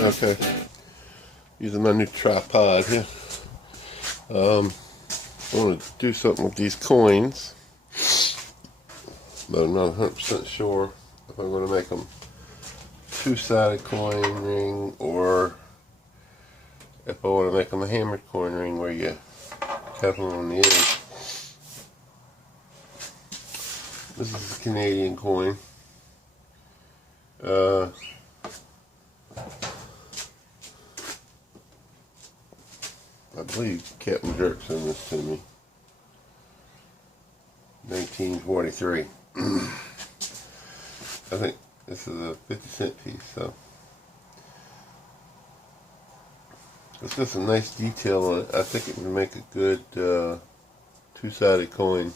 Okay, using my new tripod here. I want to do something with these coins, but I'm not 100% sure if I'm going to make them two-sided coin ring or if I want to make them a hammered coin ring where you have them on the edge. This is a Canadian coin. I believe Captain Jerk sent this to me. 1943. I think this is a 50-cent piece, so it's just a nice detail on it. I think it would make a good two-sided coin.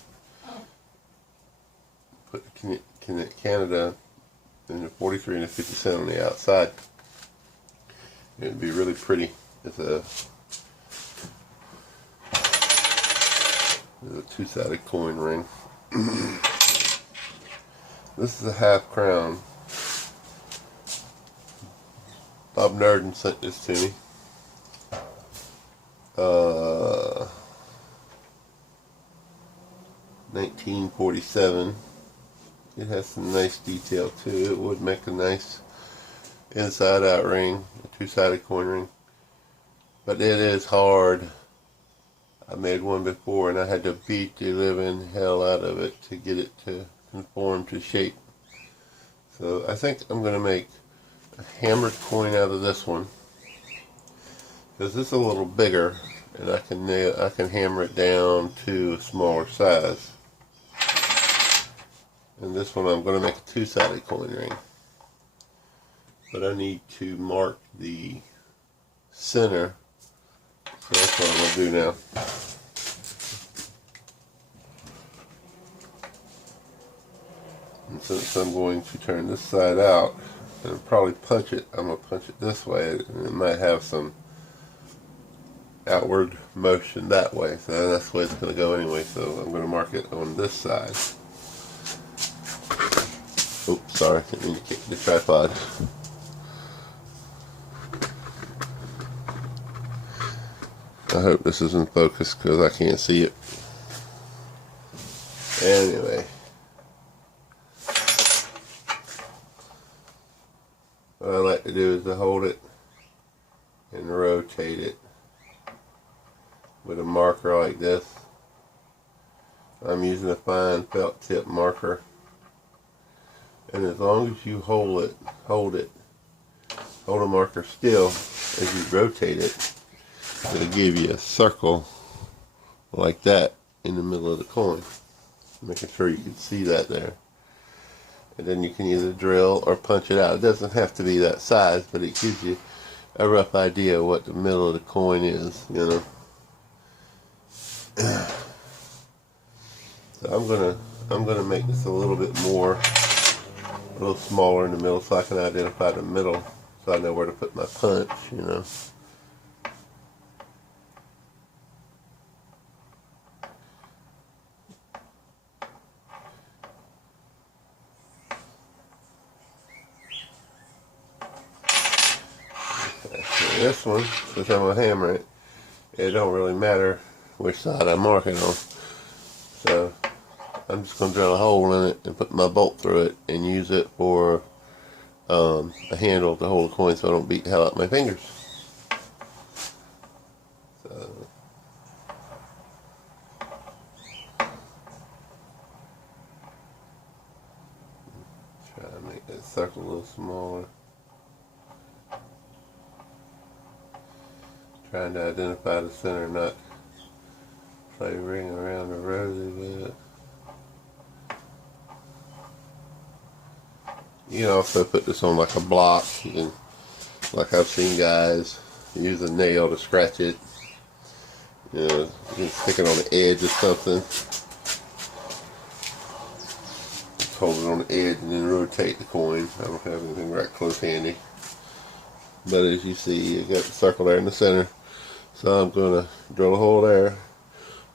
Put Canada and the 43 and the 50 cent on the outside. It'd be really pretty. It's a two-sided coin ring. This is a half crown. Bob Narden sent this to me. 1947. It has some nice detail too. It would make a nice inside-out ring, a two-sided coin ring. But it is hard. I made one before and I had to beat the living hell out of it to get it to conform to shape. So I think I'm going to make a hammered coin out of this one, because this is a little bigger and I can hammer it down to a smaller size. And this one I'm going to make a two-sided coin ring. But I need to mark the center. So that's what I'm going to do now. And since I'm going to turn this side out and probably punch it, I'm going to punch it this way, and it might have some outward motion that way. So that's the way it's going to go anyway. So I'm going to mark it on this side. Oops, sorry, I didn't mean to kick the tripod. I hope this is in focus because I can't see it. Anyway, what I like to do is to hold it and rotate it with a marker like this. I'm using a fine felt tip marker. And as long as you hold a marker still as you rotate it, it'll give you a circle like that in the middle of the coin. Making sure you can see that there. And then you can either drill or punch it out. It doesn't have to be that size, but it gives you a rough idea of what the middle of the coin is, you know. So I'm gonna make this a little bit more, a little smaller in the middle so I can identify the middle, so I know where to put my punch, you know. So this one, since I'm gonna hammer it, it don't really matter which side I mark it on. So I'm just going to drill a hole in it and put my bolt through it and use it for a handle to hold the coin so I don't beat the hell out of my fingers. So try to make that circle a little smaller. Trying to identify the center, not play ring around the rosy bit. You can also put this on like a block. You can, like I've seen guys use a nail to scratch it. You know, you can stick it on the edge or something. Just hold it on the edge and then rotate the coin. I don't have anything right close handy. But as you see, you got the circle there in the center. So I'm going to drill a hole there,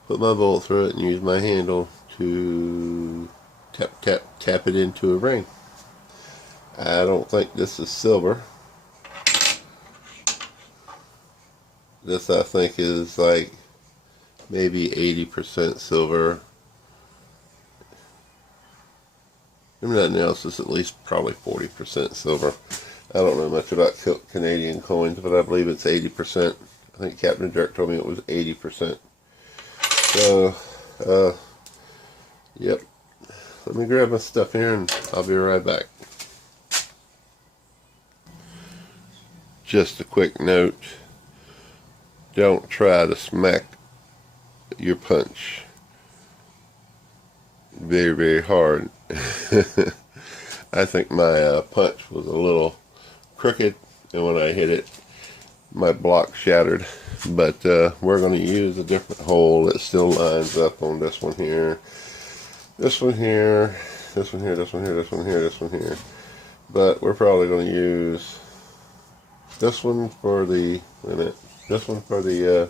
put my bolt through it, and use my handle to tap it into a ring. I don't think this is silver. This I think is like maybe 80% silver. If nothing else, it's at least probably 40% silver. I don't know much about Canadian coins, but I believe it's 80%. I think Captain Jerk told me it was 80%. So, yep. Let me grab my stuff here and I'll be right back. Just a quick note. Don't try to smack your punch very, very hard. I think my punch was a little crooked, and when I hit it, my block shattered. But we're going to use a different hole that still lines up on this one here, this one here, this one here, this one here, this one here, this one here. But we're probably going to use this one for the, wait a minute, this one for the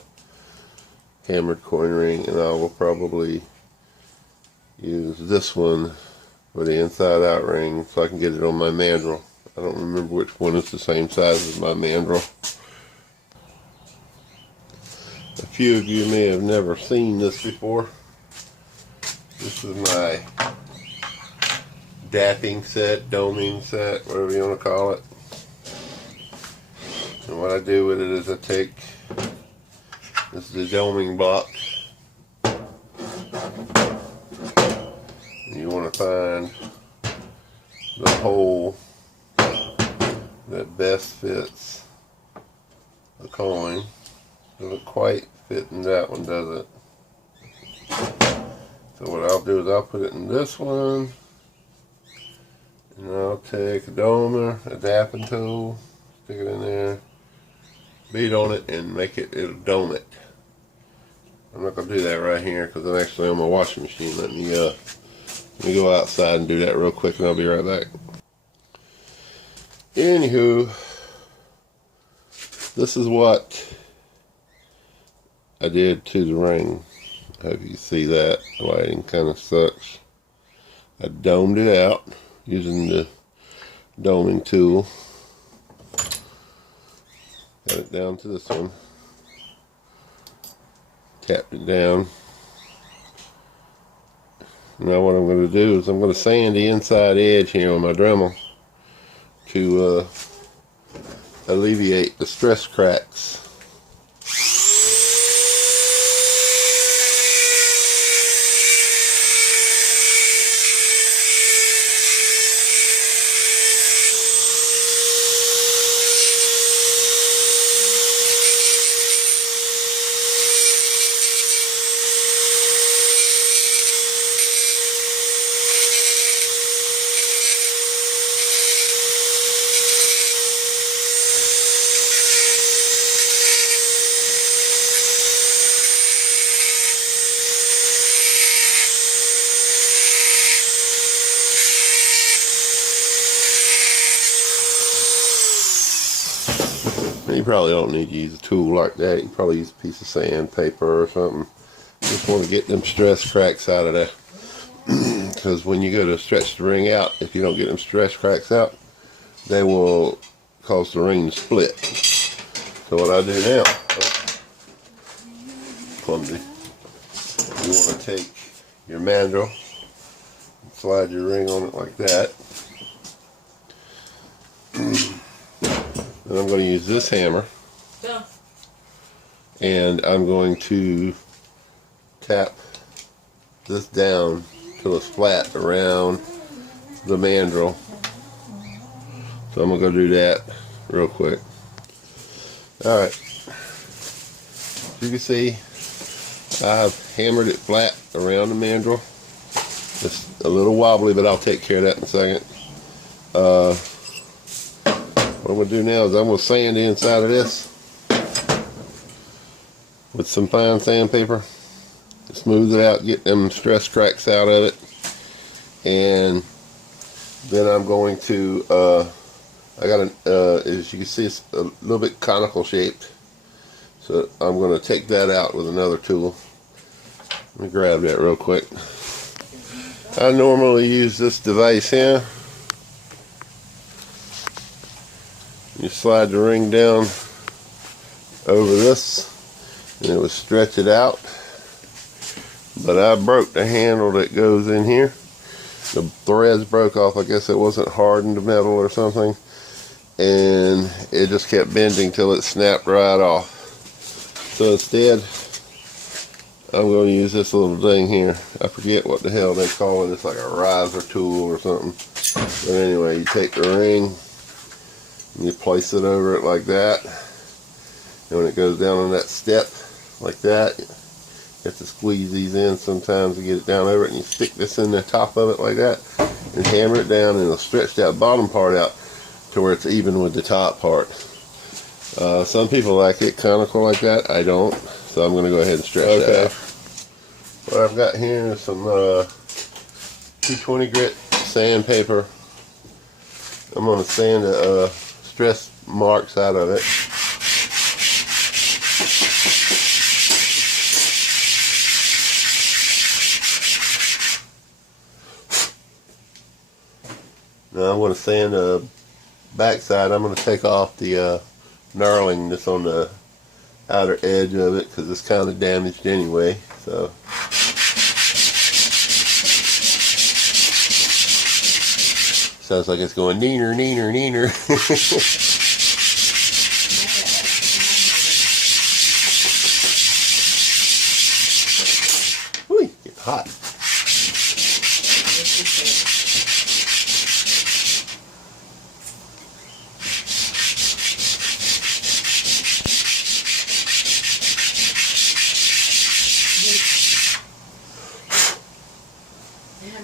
hammered coin ring, and I will probably use this one for the inside out ring so I can get it on my mandrel. I don't remember which one is the same size as my mandrel. A few of you may have never seen this before. This is my dapping set, doming set, whatever you want to call it. And what I do with it is I take, this is the doming block. You want to find the hole that best fits the coin. Doesn't quite fit in that one, does it? So what I'll do is I'll put it in this one, and I'll take a domer, a dapping tool, stick it in there, beat on it, and it'll dome it. I'm not going to do that right here because I'm actually on my washing machine. Let me go outside and do that real quick, and I'll be right back. Anywho, this is what I did to the ring. I hope you see that. The lighting kind of sucks. I domed it out using the doming tool. Got it down to this one. Tapped it down. Now what I'm going to do is I'm going to sand the inside edge here on my Dremel to alleviate the stress cracks. You probably don't need to use a tool like that. You probably use a piece of sandpaper or something. Just want to get them stress cracks out of there. Because when you go to stretch the ring out, if you don't get them stress cracks out, they will cause the ring to split. So what I do now, clumsy, you want to take your mandrel, slide your ring on it like that. And I'm going to use this hammer, and I'm going to tap this down till it's flat around the mandrel. So I'm going to go do that real quick. Alright, you can see I've hammered it flat around the mandrel. It's a little wobbly, but I'll take care of that in a second. What I'm going to do now is I'm going to sand the inside of this with some fine sandpaper. Smooth it out, get them stress cracks out of it. And then I'm going to, as you can see, it's a little bit conical shaped. So I'm going to take that out with another tool. Let me grab that real quick. I normally use this device here. You slide the ring down over this, and it would stretch it out. But I broke the handle that goes in here. The threads broke off. I guess it wasn't hardened metal or something, and it just kept bending till it snapped right off. So instead, I'm going to use this little thing here. I forget what the hell they call it. It's like a riser tool or something. But anyway, you take the ring and you place it over it like that. And when it goes down on that step like that, you have to squeeze these in sometimes to get it down over it. And you stick this in the top of it like that and hammer it down, and it'll stretch that bottom part out to where it's even with the top part. Some people like it conical like that. I don't. So I'm going to go ahead and stretch that out. What I've got here is some 220 grit sandpaper. I'm going to sand the stress marks out of it. Now I'm going to sand the back side. I'm going to take off the knurling that's on the outer edge of it because it's kind of damaged anyway. So sounds like it's going neener, neener, neener. Whee, it's hot.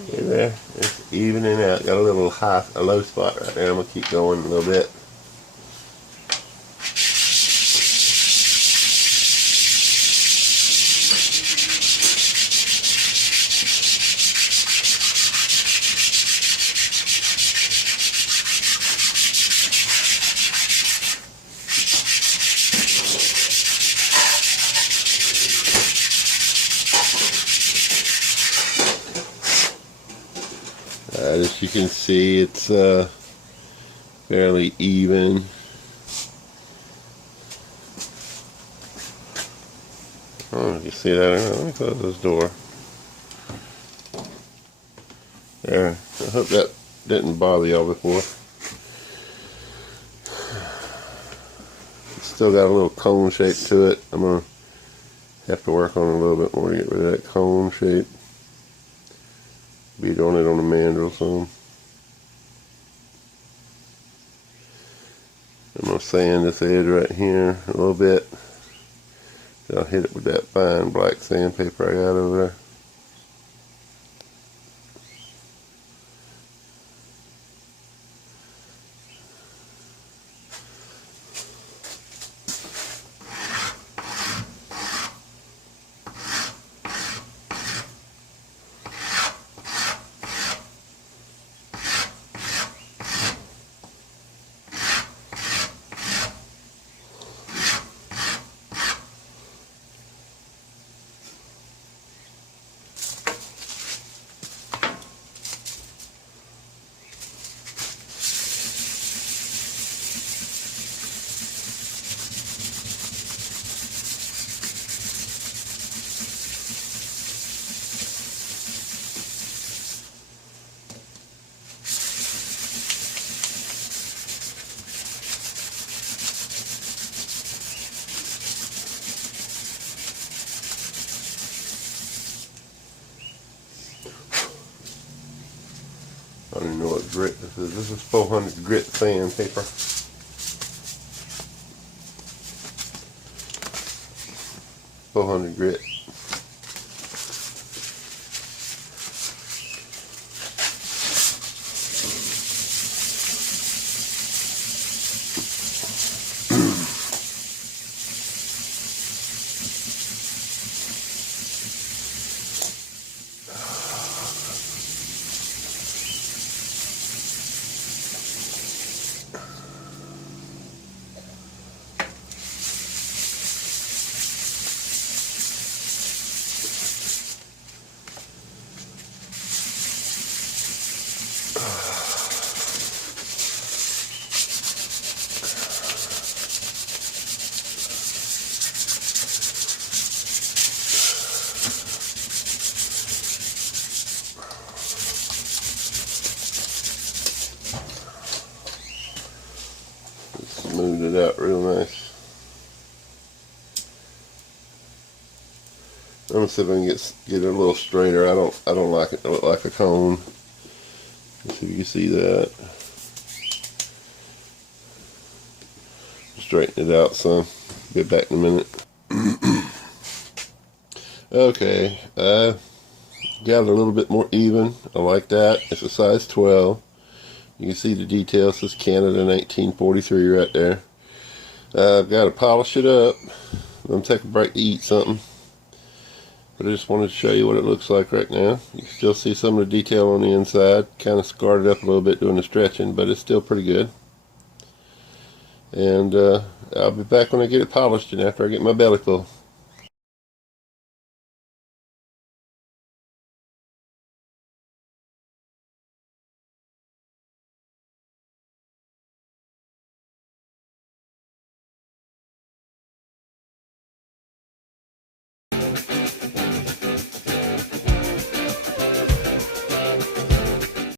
See there? It's evening out. Got a little a low spot right there. I'm gonna keep going a little bit. As you can see, it's fairly even. Oh, you see that? Let me close this door. There. I hope that didn't bother y'all before. It's still got a little cone shape to it. I'm going to have to work on it a little bit more to get rid of that cone shape. Beat on it on the mandrel some. I'm going to sand this edge right here a little bit. Then I'll hit it with that fine black sandpaper I got over there. I don't even know what grit this is. This is 400 grit sandpaper. Grit. smoothed it out real nice. I'm gonna see if I can get it a little straighter. I don't like it to look like a cone. Let's see if you can see that. Straighten it out some. Be back in a minute. Okay, got it a little bit more even. I like that. It's a size 12. You can see the details. This Canada 1943 right there. I've got to polish it up. I'm going to take a break to eat something. But I just wanted to show you what it looks like right now. You can still see some of the detail on the inside. Kind of scarred it up a little bit doing the stretching, but it's still pretty good. And I'll be back when I get it polished and after I get my belly full.